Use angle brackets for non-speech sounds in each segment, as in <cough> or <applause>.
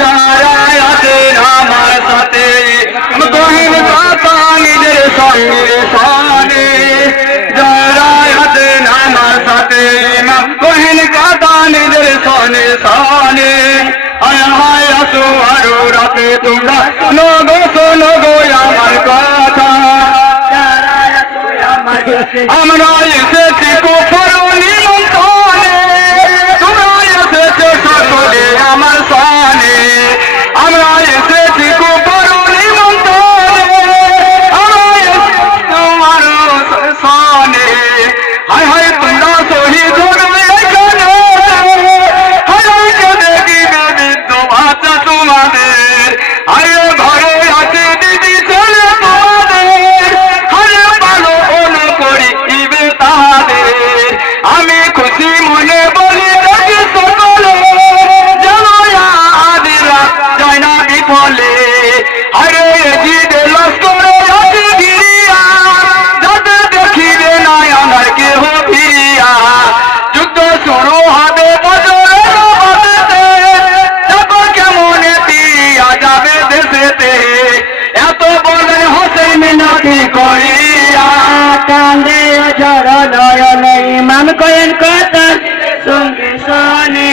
যারা আছেন আমার সাথে কহিন কথা নিজের সঙ্গে যারা আছেন আমার সাথে ইমাম কহিন সনে সনে আয় হায় আসো আরও রাতে তোমরা নগো শোনো গো আমার কথা। <laughs> আমরা কান্দে অঝর নয়নে, ইমাম করেন কত সঙ্গে শোনে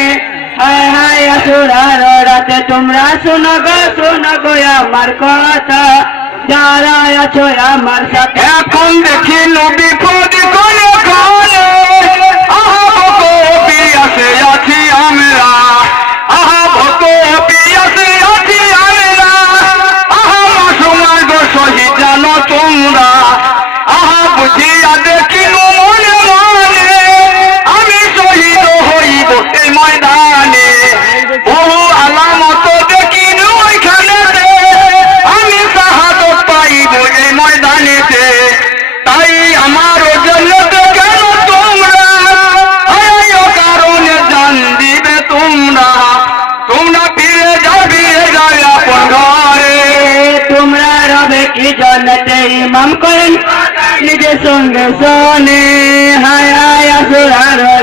হায় হায় আসুরার রাতে তোমরা শোনো গো শোনো গো আমার কথা। যারা আছো আমার সাথে। এখন দেখি নবী সঙ্গে শোনে হায়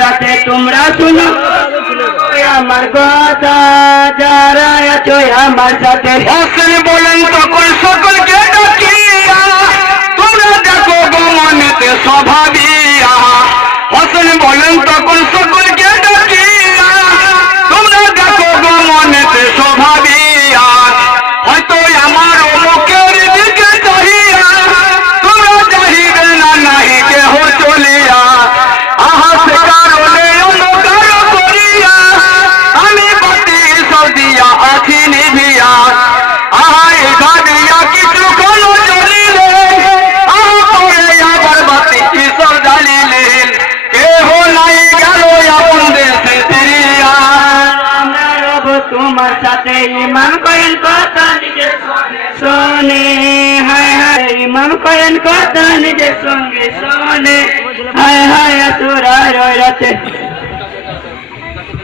রাতে তোমরা শুনো। আমার কথা, যারা আছো আমার সাথে। হোসেন বলেন, তখন সকলকে ডাকিয়া তোমরা দেখো গো মনেতে স্বভাবিয়া সাথে ইমান কয়েন কত নিজের শোনে। হায় হায় ইমান কয়েন কত নিজের সঙ্গে শোনে। হায় হায় তোরা রাতে